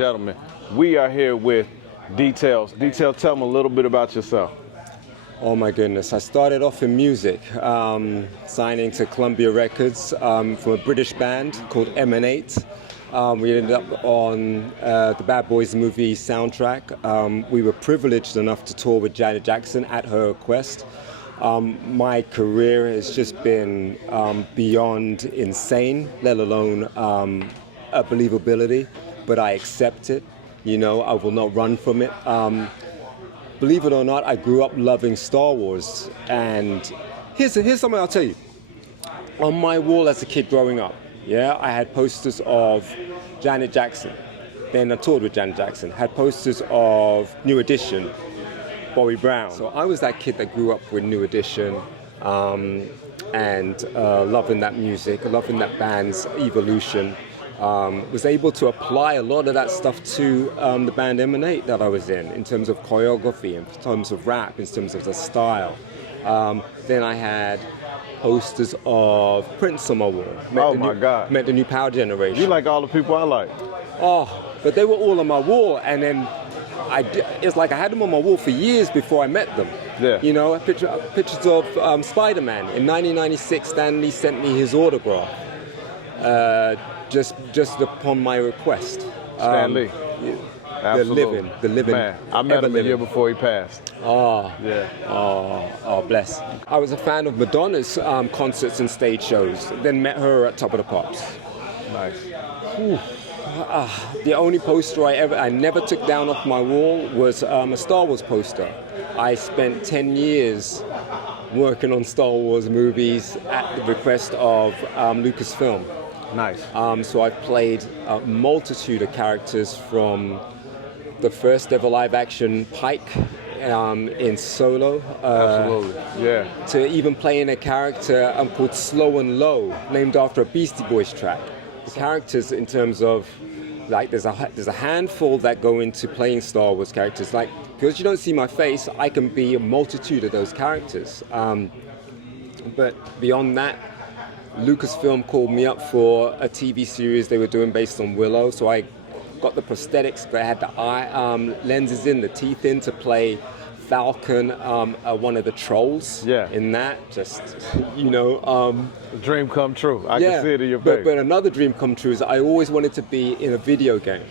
gentlemen, we are here with Dee Tails. Dee Tails, tell them a little bit about yourself. Oh my goodness, I started off in music, signing to Columbia Records from a British band called Emanate. We ended up on the Bad Boys movie soundtrack. We were privileged enough to tour with Janet Jackson at her request. My career has just been beyond insane, let alone a believability, but I accept it. You know, I will not run from it. Believe it or not, I grew up loving Star Wars, and here's something I'll tell you. On my wall as a kid growing up, yeah, I had posters of Janet Jackson. Then I toured with Janet Jackson. Had posters of New Edition, Bobby Brown. So I was that kid that grew up with New Edition, and loving that music, loving that band's evolution. Was able to apply a lot of that stuff to the band Emanate that I was in terms of choreography, in terms of rap, in terms of the style. Then I had posters of Prince on my wall. God. Met the new Power Generation. You like all the people I like. Oh, but they were all on my wall, and then it's like I had them on my wall for years before I met them. Yeah. You know, pictures of Spider-Man. In 1996, Stan Lee sent me his autograph. Just upon my request. Stan Lee. Absolutely. The living. Man, I met him a year before he passed. Oh. Yeah. Oh, bless. I was a fan of Madonna's concerts and stage shows, then met her at Top of the Pops. Nice. The only poster I never took down off my wall was a Star Wars poster. I spent 10 years working on Star Wars movies at the request of Lucasfilm. Nice. So I've played a multitude of characters from the first ever live-action Pike in Solo. Absolutely, yeah. To even playing a character called Slowen Lo, named after a Beastie Boys track. The characters in terms of, like, there's a handful that go into playing Star Wars characters. Like, because you don't see my face, I can be a multitude of those characters. But beyond that, Lucasfilm called me up for a TV series they were doing based on Willow, so I got the prosthetics, but I had the eye lenses in, the teeth in to play Falcon, one of the trolls. Yeah. In that, just, you know. Dream come true. I can see it in your face. But another dream come true is I always wanted to be in a video game.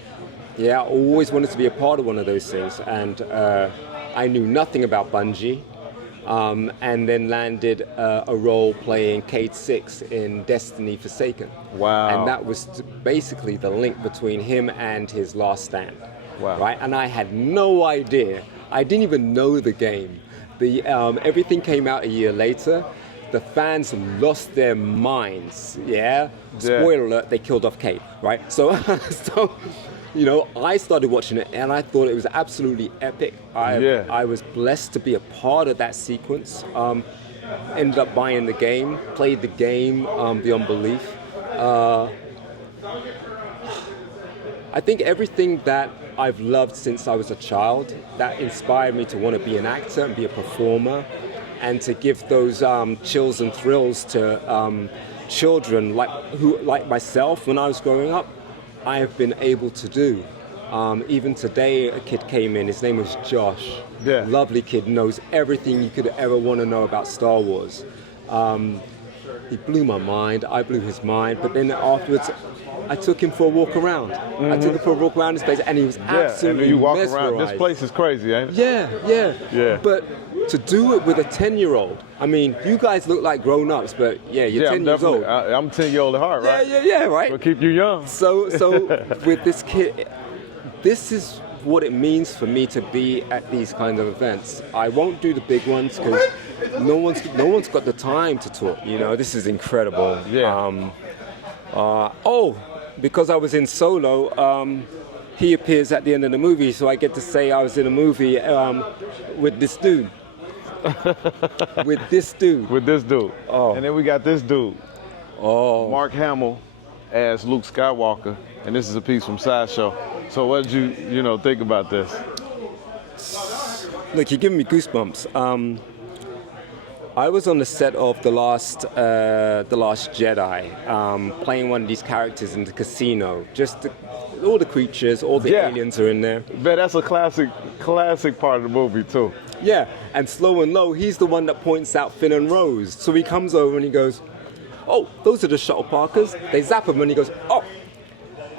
Yeah, I always wanted to be a part of one of those things, and I knew nothing about Bungie. And then landed a role playing Cade 6 in Destiny Forsaken. Wow. And that was basically the link between him and his Last Stand. Wow. Right? And I had no idea. I didn't even know the game. Everything came out a year later. The fans lost their minds, yeah? Spoiler alert, they killed off Cade, right? So, you know, I started watching it and I thought it was absolutely epic. I was blessed to be a part of that sequence. Ended up buying the game, played the game beyond belief. I think everything that I've loved since I was a child, that inspired me to want to be an actor and be a performer, and to give those chills and thrills to children like myself when I was growing up. I have been able to do. Even today, a kid came in, his name was Josh. Yeah. Lovely kid, knows everything you could ever want to know about Star Wars. He blew my mind, I blew his mind, but then afterwards, I took him for a walk around. I took him for a walk around this place, and he was absolutely and you walk mesmerized. around. This place is crazy, ain't it? Yeah. But to do it with a 10-year-old, I mean, you guys look like grown-ups, but you're 10 years old. I'm a 10-year-old at heart, right? Yeah, right. We'll keep you young. So with this kid, this is what it means for me to be at these kind of events. I won't do the big ones because no one's got the time to talk. You know, this is incredible. Yeah. Because I was in Solo, he appears at the end of the movie, so I get to say I was in a movie with this dude. With this dude. Oh. And then we got this dude. Oh. Mark Hamill as Luke Skywalker, and this is a piece from Sideshow. So what did you think about this? Look, you're giving me goosebumps. I was on the set of The Last Jedi, playing one of these characters in the casino. Just all the creatures, all the aliens are in there. Man, that's a classic part of the movie too. Yeah, and Slowen Lo, he's the one that points out Finn and Rose. So he comes over and he goes, "Oh, those are the shuttle parkers." They zap him and he goes, "Oh."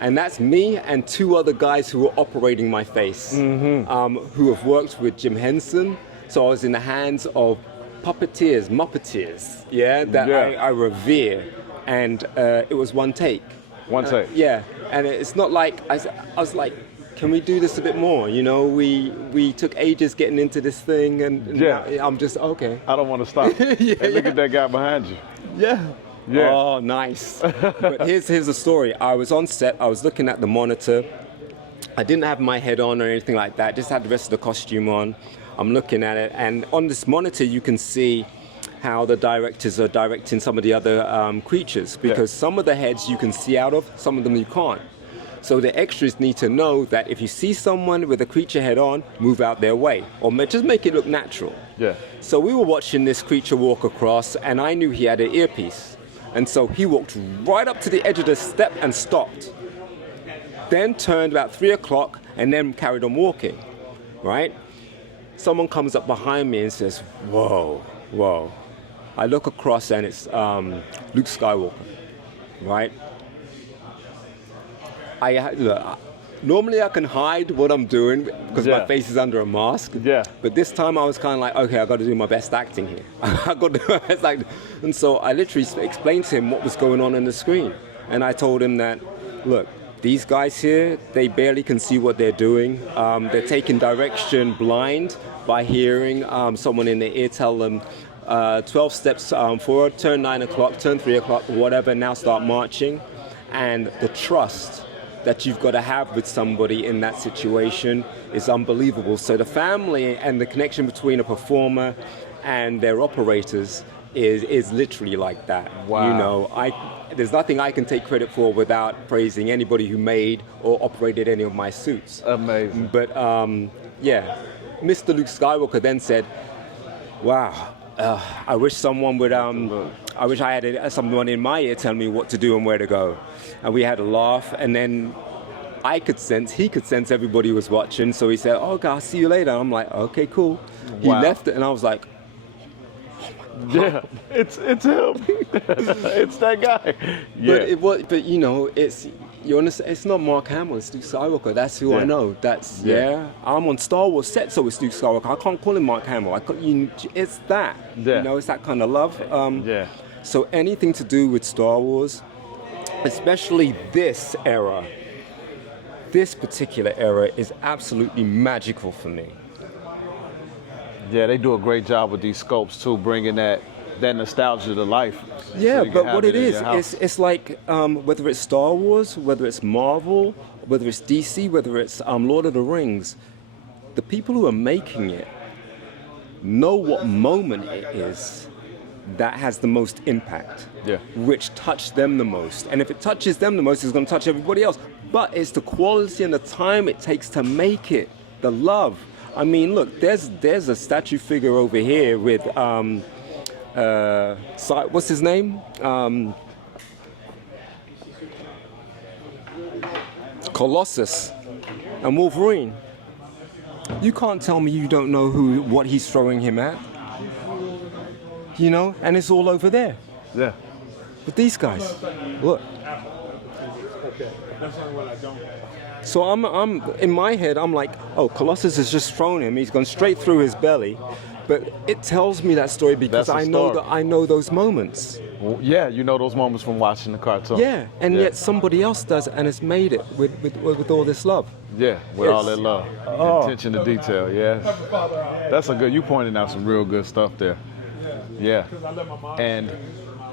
And that's me and 2 other guys who were operating my face, who have worked with Jim Henson. So I was in the hands of puppeteers, muppeteers, that I revere. And it was one take. One take. Yeah, and it's not like, I was like, can we do this a bit more? You know, we took ages getting into this thing, and now I'm just, okay. I don't want to stop. Hey, look at that guy behind you. Yeah. Yeah. Oh, nice. But here's the story. I was on set, I was looking at the monitor. I didn't have my head on or anything like that, just had the rest of the costume on. I'm looking at it, and on this monitor you can see how the directors are directing some of the other creatures, because some of the heads you can see out of, some of them you can't. So the extras need to know that if you see someone with a creature head on, move out their way, or just make it look natural. Yeah. So we were watching this creature walk across, and I knew he had an earpiece. And so he walked right up to the edge of the step and stopped. Then turned about 3 o'clock and then carried on walking, right? Someone comes up behind me and says, "Whoa, whoa." I look across and it's Luke Skywalker, right? Normally I can hide what I'm doing because my face is under a mask. Yeah. But this time I was kind of like, okay, I got to do my best acting here. I got to do my best acting. And so I literally explained to him what was going on the screen. And I told him that, look, these guys here, they barely can see what they're doing. They're taking direction blind by hearing someone in their ear tell them 12 steps forward, turn 9 o'clock, turn 3 o'clock, whatever, now start marching. And the trust that you've got to have with somebody in that situation is unbelievable. So the family and the connection between a performer and their operators is literally like that. Wow. You know, there's nothing I can take credit for without praising anybody who made or operated any of my suits. Amazing. But yeah, Mr. Luke Skywalker then said, "Wow, I wish someone would, I wish I had someone in my ear telling me what to do and where to go." And we had a laugh, and then he could sense everybody was watching, so he said, "Oh, God, I'll see you later." I'm like, "Okay, cool." He left it, and I was like, yeah, it's him. It's that guy. Yeah. But you know, it's not Mark Hamill, it's Luke Skywalker. That's who I know. That's I'm on Star Wars set, so it's Luke Skywalker. I can't call him Mark Hamill. It's that. Yeah. You know, it's that kind of love. Yeah. So anything to do with Star Wars, especially this era, this particular era is absolutely magical for me. Yeah, they do a great job with these scopes too, bringing that nostalgia to life. Yeah, so but what it is, it's like whether it's Star Wars, whether it's Marvel, whether it's DC, whether it's Lord of the Rings, the people who are making it know what moment it is that has the most impact, which touched them the most. And if it touches them the most, it's going to touch everybody else. But it's the quality and the time it takes to make it, the love. I mean, look, there's a statue figure over here with, what's his name? Colossus and Wolverine. You can't tell me you don't know what he's throwing him at. You know, and it's all over there. Yeah. But these guys, look. So I'm in my head, I'm like, oh, Colossus has just thrown him. He's gone straight through his belly. But it tells me that story because I know those moments. Well, yeah, you know those moments from watching the cartoon. Yeah, and yet somebody else does it and has made it with all this love. Yeah, with all that love, attention to detail. Yeah, that's you pointed out some real good stuff there. Yeah, and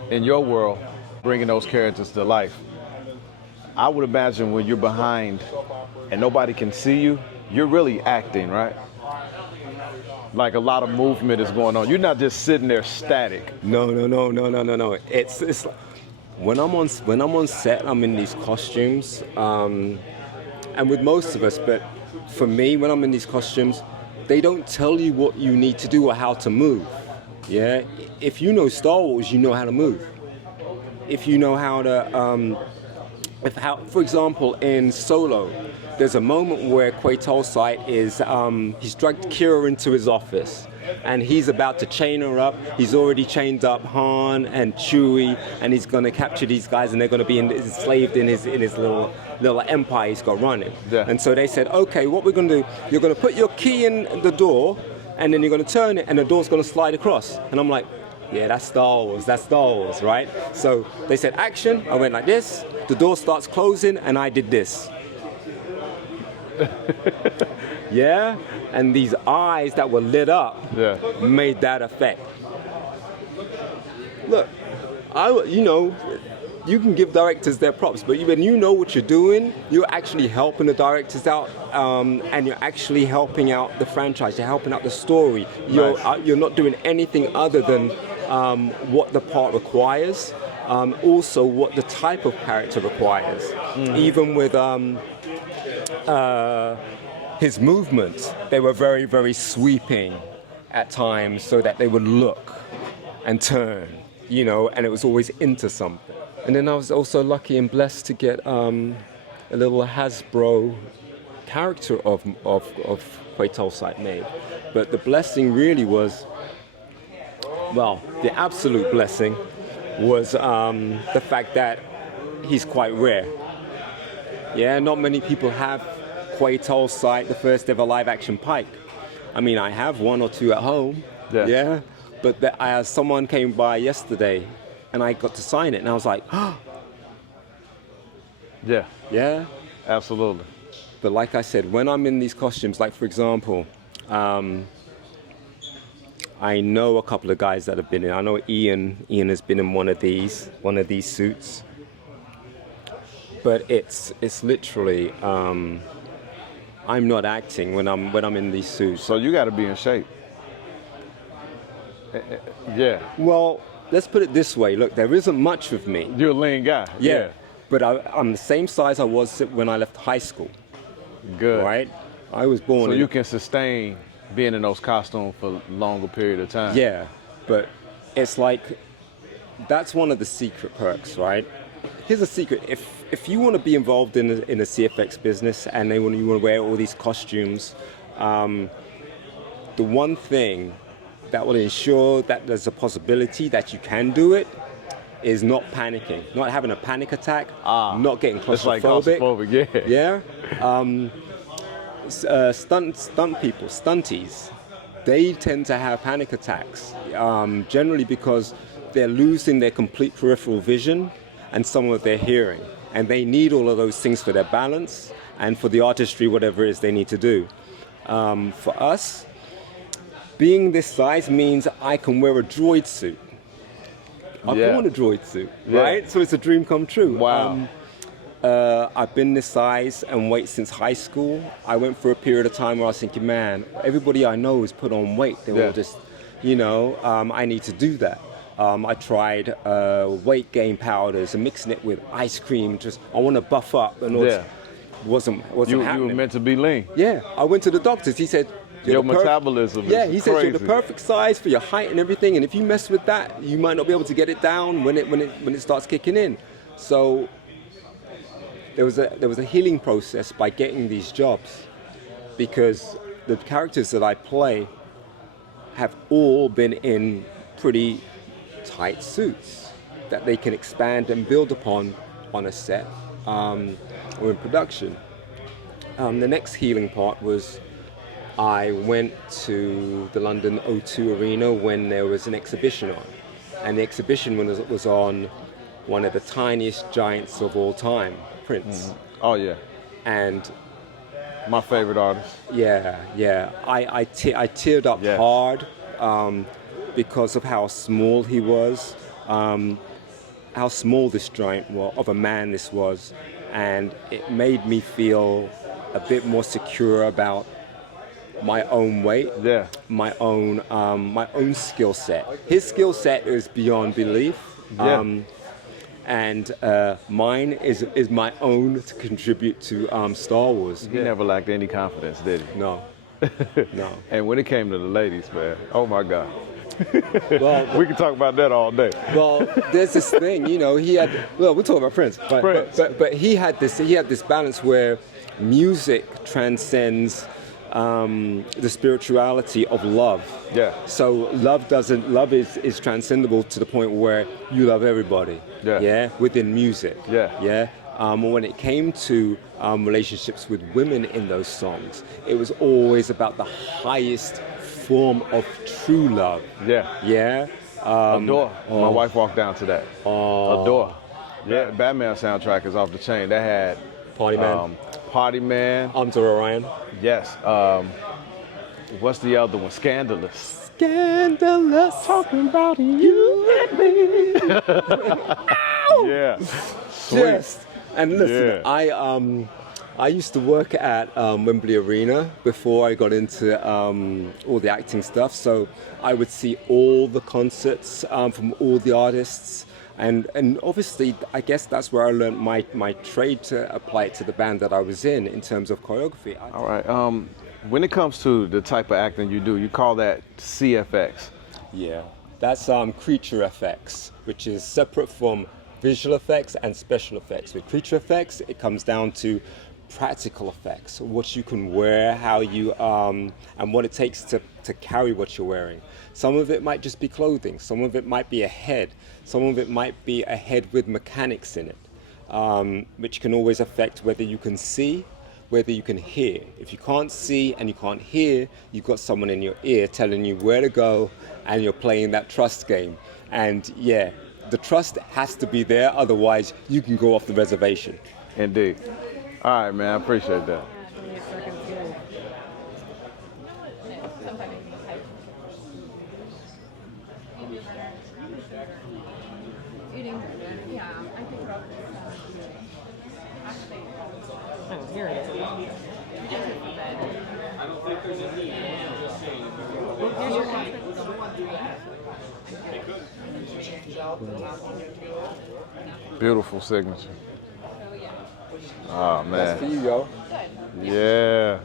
in your world, bringing those characters to life, I would imagine when you're behind and nobody can see you, you're really acting, right? Like a lot of movement is going on. You're not just sitting there static. No. It's when I'm on set, I'm in these costumes, and with most of us. But for me, when I'm in these costumes, they don't tell you what you need to do or how to move. Yeah, if you know Star Wars, you know how to move. If you know how to for example, in Solo, there's a moment where Quay Tolsite is, he's dragged Kira into his office, and he's about to chain her up. He's already chained up Han and Chewie, and he's going to capture these guys, and they're going to be enslaved in his little empire he's got running. Yeah. And so they said, okay, what we're going to do, you're going to put your key in the door, and then you're going to turn it, and the door's going to slide across. And I'm like, yeah, that's Star Wars, right? So they said action, I went like this, the door starts closing, and I did this. Yeah, and these eyes that were lit up made that effect. Look, you can give directors their props, but when you know what you're doing, you're actually helping the directors out, and you're actually helping out the franchise, you're helping out the story. You're not doing anything other than what the part requires, also what the type of character requires. Even with his movements, they were very, very sweeping at times so that they would look and turn, and it was always into something. And then I was also lucky and blessed to get a little Hasbro character of Quay Tolsite made. But the blessing really was, well, the absolute blessing was the fact that he's quite rare. Yeah, not many people have Quay Tolsite, the first ever live-action Pike. I mean, I have one or two at home, but someone came by yesterday and I got to sign it, and I was like, oh. Yeah, absolutely. But like I said, when I'm in these costumes, like for example, I know a couple of guys that have been in. I know Ian has been in one of these suits. But it's literally, I'm not acting when I'm in these suits. So you got to be in shape. Yeah. Well, let's put it this way. Look, there isn't much of me. You're a lean guy. Yeah. But I'm the same size I was when I left high school. Good. Right? I was born. So you can sustain being in those costumes for a longer period of time. Yeah. But it's like, that's one of the secret perks, right? Here's a secret. If you want to be involved in the CFX business and you want to wear all these costumes, the one thing that will ensure that there's a possibility that you can do it is not panicking, not having a panic attack, not getting claustrophobic. It's like claustrophobic, yeah. Stunt people, stunties, they tend to have panic attacks, generally because they're losing their complete peripheral vision and some of their hearing. And they need all of those things for their balance and for the artistry, whatever it is they need to do. For us, being this size means I can wear a droid suit. I born a droid suit, right? So it's a dream come true. Wow. I've been this size and weight since high school. I went for a period of time where I was thinking, man, everybody I know has put on weight. They all just, I need to do that. I tried weight gain powders and mixing it with ice cream. Just, I want to buff up, and wasn't happening. You were meant to be lean. Yeah, I went to the doctors. He said, your metabolism is he said you're the perfect size for your height and everything, and if you mess with that, you might not be able to get it down when it starts kicking in. So there was a healing process by getting these jobs, because the characters that I play have all been in pretty tight suits that they can expand and build upon on a set or in production. The next healing part was I went to the London O2 Arena when there was an exhibition on, and the exhibition was on one of the tiniest giants of all time, Prince. Mm-hmm. Oh yeah. And my favorite artist. Yeah. I teared up hard because of how small he was, how small this giant of a man this was, and it made me feel a bit more secure about my own weight, my own skill set. His skill set is beyond belief, and mine is my own to contribute to Star Wars. He never lacked any confidence, did he? No. And when it came to the ladies, man, oh my God. Well, We can talk about that all day. well, there's this thing, you know. We're talking about friends, but he had this balance where music transcends the spirituality of love. Yeah. So love is transcendable to the point where you love everybody. Yeah. Yeah. Within music. Yeah. Yeah. When it came to relationships with women in those songs, it was always about the highest form of true love. Yeah. Yeah. Adore. My wife walked down to that. Adore. Yeah. Batman soundtrack is off the chain. That had Party Man. Party Man. Arms of Orion. Yes. What's the other one? Scandalous. Scandalous. Talking about you and me. Yeah. Sweet. Yes. And listen, Yeah. I used to work at Wembley Arena before I got into all the acting stuff. So I would see all the concerts from all the artists. And obviously, I guess that's where I learned my trade to apply it to the band that I was in terms of choreography. All right. When it comes to the type of acting you do, you call that CFX. Yeah, that's creature effects, which is separate from visual effects and special effects. With creature effects, it comes down to practical effects, what you can wear, how you and what it takes to carry what you're wearing. Some of it might just be clothing, some of it might be a head, some of it might be a head with mechanics in it, which can always affect whether you can see, whether you can hear. If you can't see and you can't hear, you've got someone in your ear telling you where to go, and you're playing that trust game. And yeah, the trust has to be there, otherwise you can go off the reservation. Indeed. All right, man. I appreciate that. Beautiful signature. Oh man. That's for you, yo. Yeah.